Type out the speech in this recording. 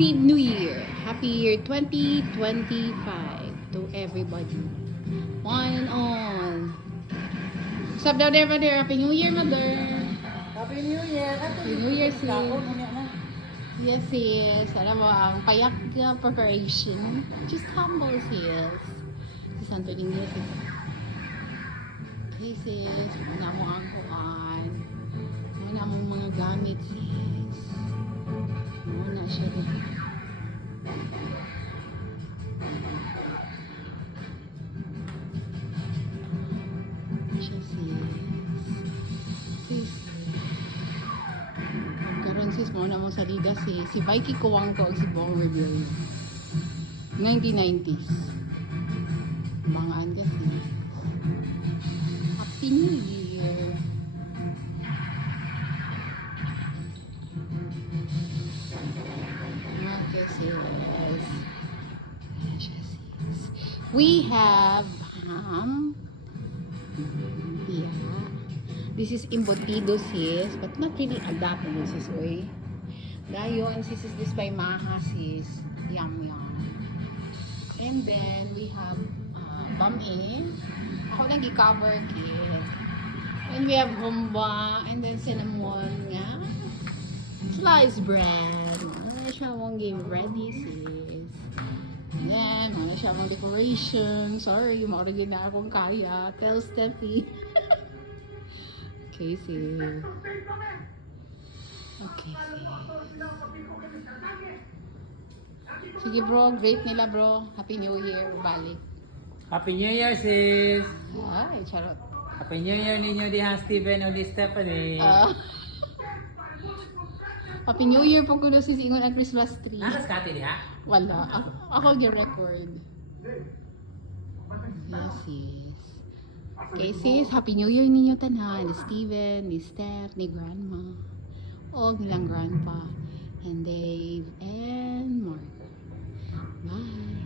Happy New Year! Happy Year 2025 to everybody. One and all. What's up down there, mother? Happy New Year, mother! Happy New Year! Happy New Year, sis. Yes, sis. Alam mo, ang payak na preparation. Just humble, sis. Sis Antonin niya, sis. Okay, sis. Muna mo ang kuhan. Muna mong mga gamit, sis. Muna siya din. Siya, sis. Sis. Karon sis mo na mong salida si Vikey Kuwangko ug si Bong Revere. 1990s. Mga anda sis. Happy New Year. Okay sis. Siya, sis. We have yeah. This is embutido sis, but not really adaptable sis, oy. Dayon, sis is this by Maha sis. Yum yum. And then we have bam-in. Ako lang i-cover kit. And we have humba and then cinnamon nga. Sliced bread. Ano siya mong game ready sis. And then, ano siya mong decoration. Sorry, mauragin na akong kaya. Tell Steffi. Okay, sis. Okay, sis. Sige bro, great nila bro. Happy New Year, balik. Happy New Year, sis! Ay, charot. Happy New Year ninyo diha, Steven o di Stephanie. Happy New Year po kuno sis ingon ang Christmas tree. Nakas kati diha? Wala. Ako yung record. Yes, sis. Okay, sis. Happy New Year ninyo tanan. Ni Steven, ni Steph, ni Grandma. O nilang Grandpa. And Dave, and Mark. Bye.